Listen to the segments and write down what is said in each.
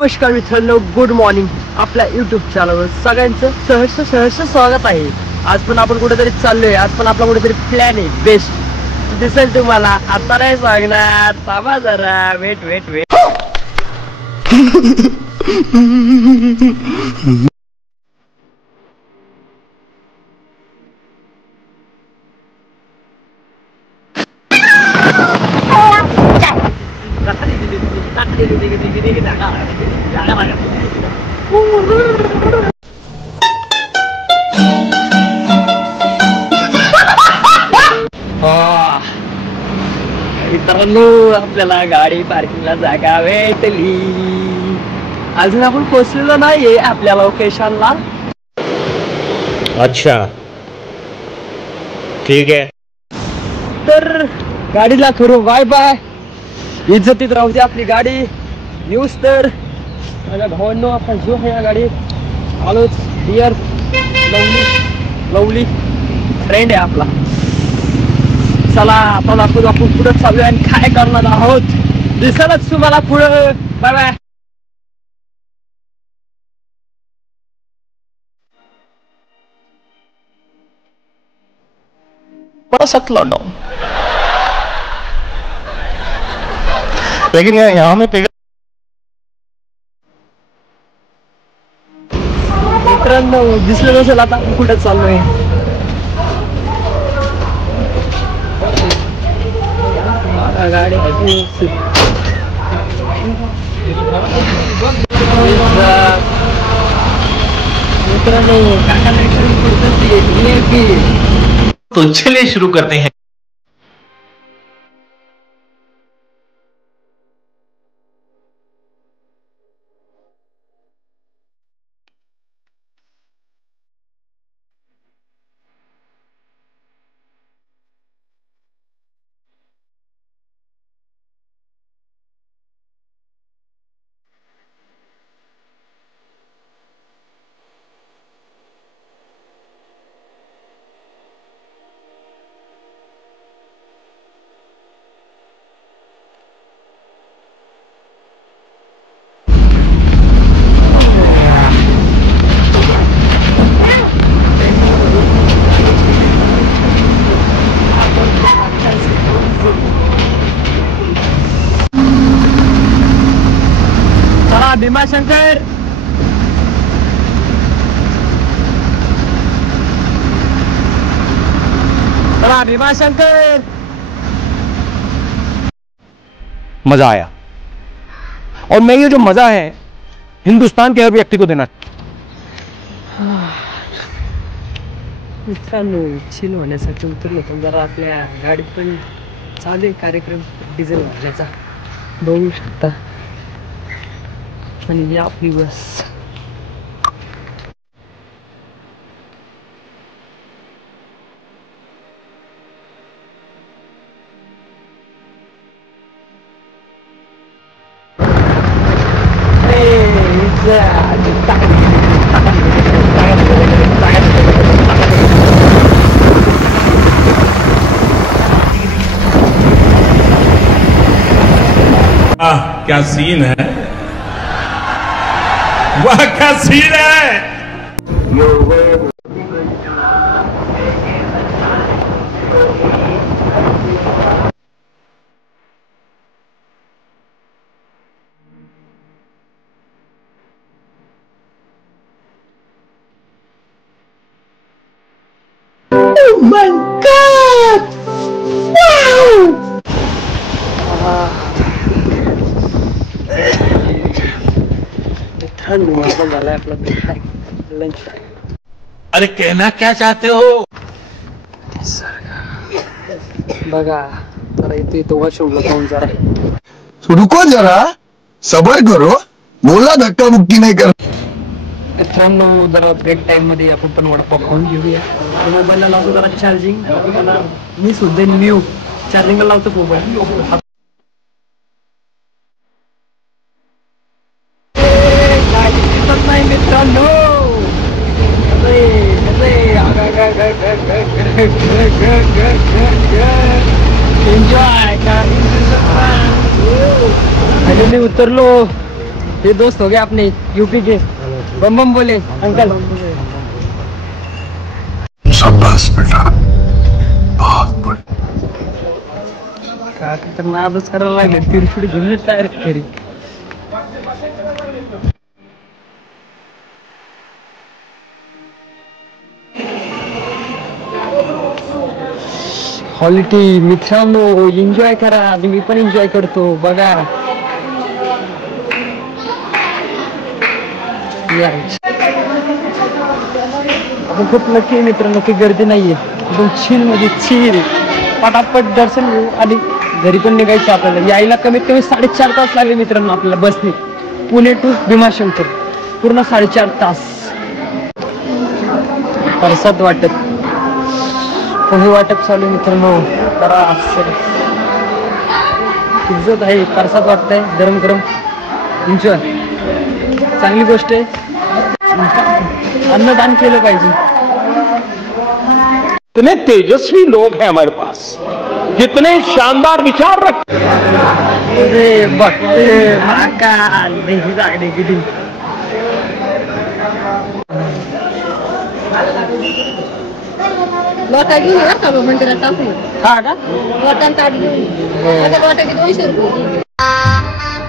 नमस्कार मित्रांनो, good morning. आपल्या युट्यूब चॅनलवर सगळ्यांचं सहर्ष स्वागत आहे. आज पण आपण कुठेतरी चाललोय. आज पण आपला कुठेतरी प्लॅन आहे बेस्ट दिसेल तुम्हाला. आता नाही सांगणार, थांबा जरा, वेट. मित्रांनो, आपल्याला गाडी पार्किंगला जागा भेटली. अजून आपण पोहोचलेलो नाहीये आपल्या लोकेशनला. अच्छा, ठीक आहे. तर गाडीला करू बाय बाय. इज्जतीत राहू दे आपली गाडी. यूज तर माझ्या भावांनो, आपण जो आहे या गाडीत आलोच. डिअर लवली फ्रेंड आहे आपला. चला आपण पुढे चालू आणि काय करणार आहोत दिसेलच तुम्हाला पुढे. Bye bye. लेकिन यहाँ में मित्रांनो, दिसलं नसेल आता कुठे चाललोय. गाडी मित्रांनो, तो चलिए शुरू करते हैं. भीमाशंकर. भीमाशंकर. मजा आया, और मैं ये जो मजा है हिंदुस्तान के हर व्यक्ति को देना. मित्रांनो, चिल होण्यासाठी उतरलो पण जरा आपल्या गाडीत पण चालू कार्यक्रम डिझेल भरण्याचा. बघू शकता. आणि या आपली बस. क्या सीन है, वाह क्या सीन है. Oh my God! Wow! झालाय आपला लंच. अरे कहना क्या चाहते हो. बघा जरा इथे वॉशरूमला जाऊन जरा. रुको जरा, सबर करो, बोला धक्का मुक्की नाही कर. मित्रांनो, जरा ब्रेक टाइम मध्ये आपण पण वडापाव खाऊन घेऊया. मोबाईलला लावतो जरा चार्जिंग. मी सुद्धा न्यू चार्जिंगला लावतो मोबाईल. मित्रांनो, एन्जॉय. मी उतरलो ये दोस्त हो गए अपने यूपी के, बम बम बोले अंकल। शाबाश बेटा, बहुत बढ़िया। काय तर नादच करायला लागले, तिरफुडी घेऊन तयार घरी. क्वालिटी मित्रांनो, एन्जॉय करा. मी पण एन्जॉय करतो बघा. आपण खूप नक्की मित्रांनो की गर्दी नाहीये, एकदम चिल मध्ये चिल पटापट दर्शन घेऊ आणि घरी पण निघायचं. आपल्याला यायला कमीत कमी 4.5 तास लागले मित्रांनो आपल्याला बसने, पुणे टू भीमाशंकर पूर्ण 4.5 तास. परसाद वाटत पोहे वाटप चालू मित्रांनो. करा इज्जत आहे, परसाद वाटतंय गरम गरम. एन्जॉय, चांगली गोष्ट आहे. अन्नदान केलं पाहिजे. कितने तेजस्वी लोग हैं हमारे पास, कितने शानदार विचार रखते अरे बघते माका किती लोटा घेऊन या का मंदिरात टाकू. हा का लोटान ताट घेऊन आता लोटाची 200 रुपये.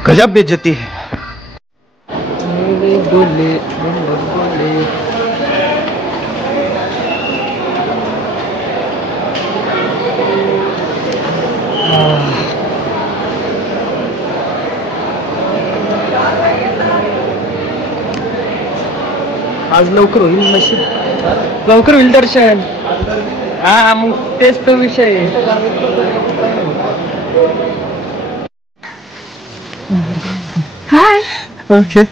गजब बेइज्जती है. बोले आज लवकर होईल नशीब, लवकर होईल दर्शन. हा मग तेच तो विषय आहे. हाय ओके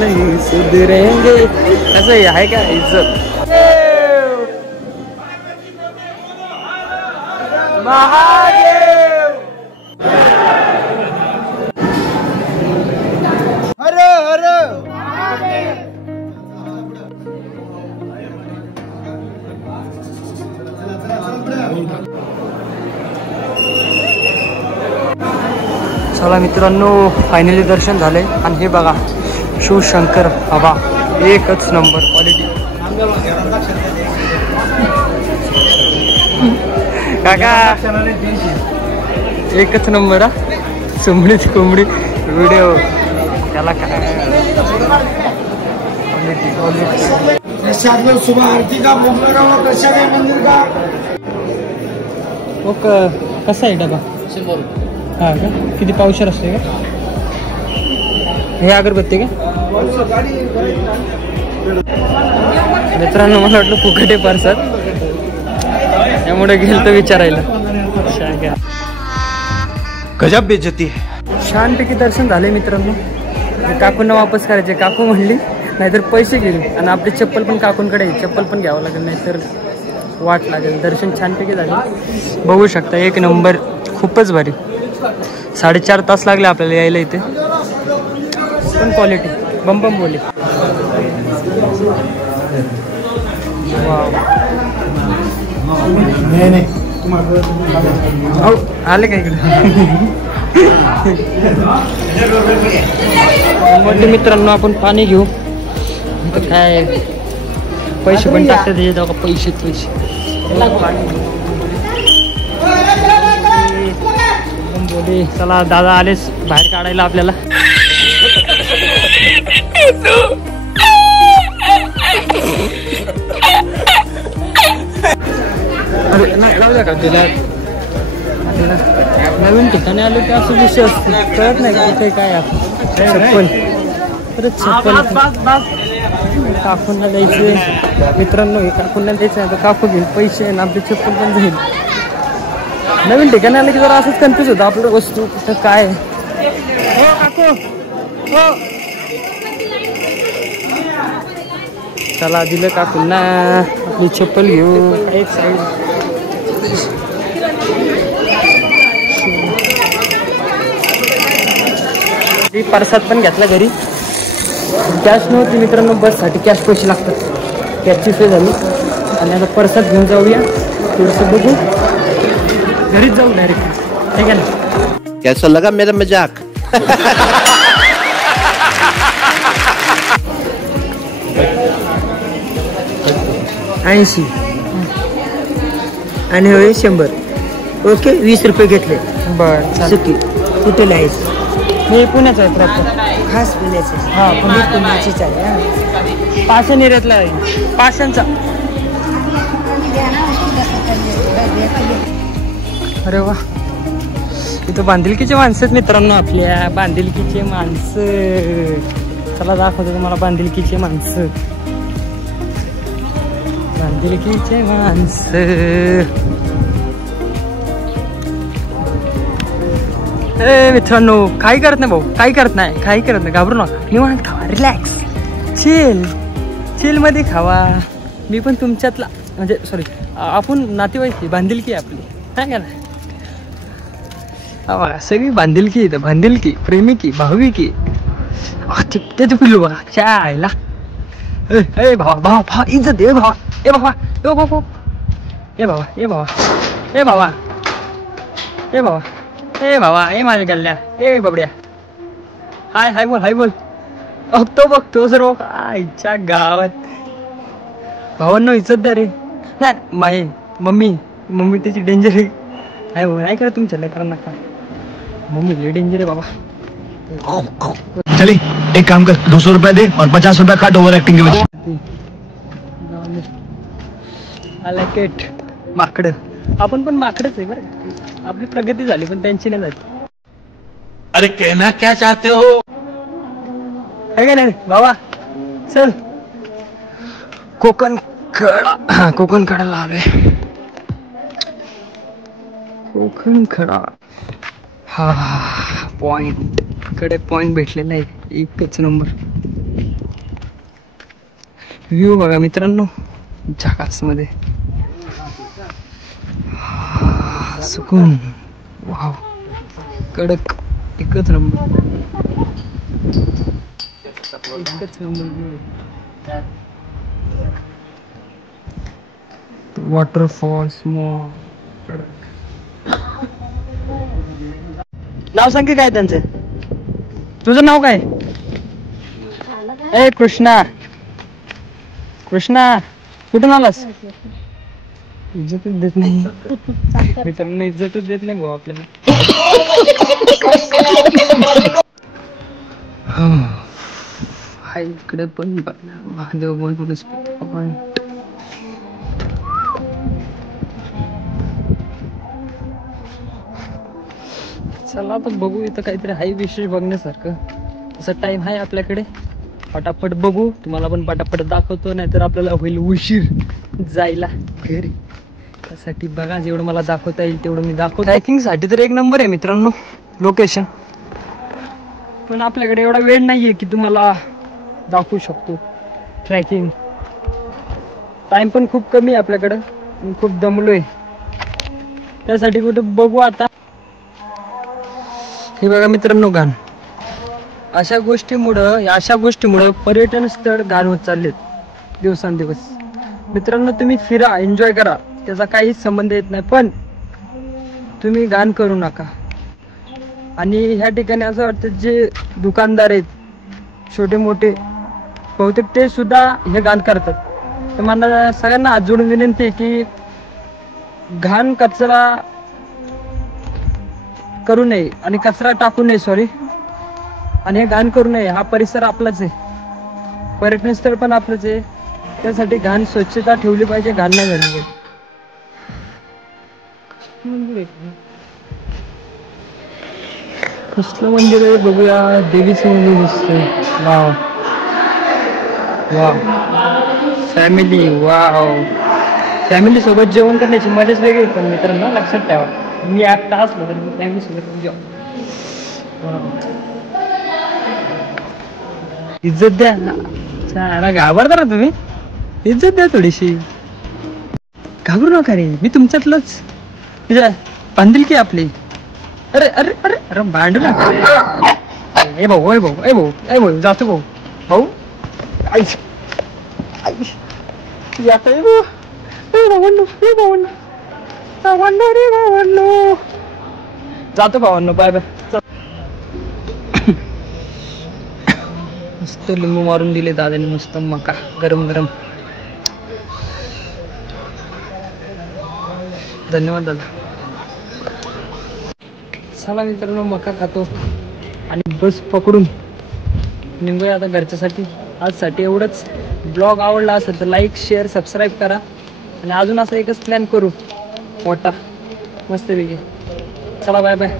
नहीं सुधरेंगे असं आहे का इज्जत. महादेव हर हर चला मित्रांनो, फायनली दर्शन झाले. आणि हे बघा शिवशंकर बाबा, एकच नंबर क्वालिटी. काका एकच नंबर. चुंबडीची कोंबडी व्हिडिओ त्याला काय प्रसाद में सुबह आरती का भोग लगा हुआ प्रसाद है मंदिर का. कसा आहे डबा? 100 रुपये. हा का, किती पावशेर असते का? हे अगरबत्ती का मित्रांनो? मला वाटलं फुकट आहे परसाद, त्यामुळे गेलं तर विचारायला. गजब बेइज्जती है. छानपैकी दर्शन झाले मित्रांनो. काकूंना वापस करायचे. काकू म्हणली नाहीतर पैसे घेईल, आणि आपली चप्पल पण काकूंकडे आहे, चप्पल पण घ्यावं लागेल नाहीतर वाट लागेल. दर्शन छानपैकी झाले, बघू शकता. एक नंबर, खूपच भारी. 4.5 तास लागले आपल्याला यायला इथे. पण क्वालिटी बम बम बोले. आले का इकडे? मोठे मित्रांनो, आपण पाणी घेऊ. तर काय पैसे पण टाकतात त्याच्यात जाऊ का? पैसे बोले. चला दादा आलेच बाहेर काढायला आपल्याला. अरे नाही राहू द्या का तिला. नवीन ठिकाणी आलो की असं विषय असतो, कळत नाही कुठे काय. चप्पल परत चप्पल काकूंना द्यायचे मित्रांनो. हे काकूंना द्यायचं आहे, आता काकू घेईल पैसे आणि आपली चप्पल पण जाईल. नवीन ठिकाणी आलं की जरा असंच कन्फ्युज होतं आपलं, वस्तू कुठं काय. हो काकू हो. चला दिलं काकूंना, आपली चप्पल घेऊ. एक साईड परसाद पण घेतला घरी. कॅश नव्हती मित्रांनो, बससाठी कॅश पैसे लागतात. कॅशची सोय झाली. आणि आता परसात घेऊन जाऊया, थोडंसं बघू, घरीच जाऊ डायरेक्ट. ठीक आहे ना? कैसा लगा मेरा मजाक? ऐंशी आणि होय 100. ओके, 20 रुपये घेतले. बरं, सुकी. कुठे आहेस? मी पुण्याचा आहे प्रॉपर. खास पुण्याचे? हां, पण मी पुण्याचीच आहे. पाषाण एरियातला आहे. पाषाणचा. अरे वा, इथं बांधिलकीचे माणसं आहेत मित्रांनो, आपल्या बांधिलकीचे माणसं. चला दाखवतो तुम्हाला बांधिलकीचे माणसं. बांधिलकीचे माणसं. मित्रांनो, काही करत नाही भाऊ, काही करत नाही, घाबरू नका. निवांत खावा, रिलॅक्स, चिल मध्ये खावा. मी पण तुमच्यातला, म्हणजे सॉरी, आपण नातेवाईक, बांधिलकी आपली, काय का ना? सगळी बांधिलकी, बांधिलकी, प्रेमिकी, भाविकी. ते पिल्लू बघा, चायला. भावा इज्जत दे भावा. ए माझ्या गल्ल्या, ए बाबड्या. हाय बोल. बघतो सर आईच्या गावात. भावांना इज्जत द्या रे. नाही, माय मम्मी त्याची डेंजर आहे. नाही करा तुमच्या लेकरांना का. मम्मी लय डेंजर आहे बाबा. चलिए एक काम कर, 200 रुपए दे और 50 रुपए काट ओवर एक्टिंग के वजह. इट. माकड, आपण पण माकडच आहे बरं. आपली प्रगती झाली पण त्यांची नाही झाली. अरे कहना क्या चाहते हो? आहे का नाही बाबा? चल, कोकण कडाला आलोय. कोकण खडा. हा पॉइंट भेटलेला आहे, एकच नंबर. व्ह्यू बघा मित्रांनो, झाकास मध्ये सुकून. वाव, कडक, एकच नंबर. वॉटरफॉल्स. नाव सांग की काय त्यांचं? तुझं नाव काय? ए कृष्णा, कुठून आलास? इज्जतच देत नाही मित्रांनो, इज्जतच देत नाही भाऊ आपल्याला. इकडे पण महादेव पॉइंट. चला आता बघू, इथं काहीतरी हाय विशेष बघण्यासारखं. असं टाइम आहे आपल्याकडे, पटापट बघू. तुम्हाला पण पटापट दाखवतो, नाहीतर आपल्याला होईल उशीर जायला घरी. त्यासाठी बघा, जेवढं मला दाखवता येईल तेवढं मी दाखवतो. ट्रॅकिंगसाठी तर एक नंबर आहे मित्रांनो लोकेशन, पण आपल्याकडे एवढा वेळ नाहीये की तुम्हाला दाखवू शकतो. ट्रॅकिंग टाइम पण खूप कमी आहे आपल्याकडं, खूप दमलोय. त्यासाठी कुठं बघू आता. हे बघा मित्रांनो, घाण. अशा गोष्टीमुळं पर्यटन स्थळ घाण होत चाललेत दिवसांदिवस. मित्रांनो, तुम्ही फिरा, एन्जॉय करा, त्याचा काहीच संबंध येत नाही, पण तुम्ही घाण करू नका. आणि ह्या ठिकाणी असं वाटतं जे दुकानदार आहेत छोटे मोठे, बहुतेक ते सुद्धा हे घाण करतात. तर मला सगळ्यांना हात जोडून विनंती आहे की घाण कचरा करू नये आणि कचरा टाकू नये, सॉरी, आणि हे घाण करू नये. हा परिसर आपलाच आहे, पर्यटन स्थळ पण आपलंच आहे. त्यासाठी घाण स्वच्छता ठेवली पाहिजे, घाण नाही झाली पाहिजे. कसलं मंदिर आहे बघूया. देवीचं मंदिर दिसतंय. वाव फॅमिली, फॅमिली सोबत जेवण करण्याची मजाच वेगळी. पण मित्रांनो लक्षात ठेवा, मी एकटा असलो तर फॅमिली सोबत जेवण. इज्जत द्या, घाबरता ना तुम्ही, इज्जत द्या थोडीशी, घाबरू नका रे. मी तुमच्यातलंच, बांधिलकी आपली. अरे अरे अरे अरे भांडू नका. ए भाऊ जातो भाऊ. जातो भावांनो, बाय बाय. मस्त लिंबू मारून दिले दादाने, मस्त मका गरम गरम. धन्यवाद दादा. चला मित्रांनो, मका खातो आणि बस पकडून निघूया आता घरच्यासाठी. आजसाठी एवढंच. ब्लॉग आवडला असेल तर लाईक शेअर सबस्क्राईब करा आणि अजून असं एकच प्लॅन करू मोठा मस्तपैकी. चला बाय बाय.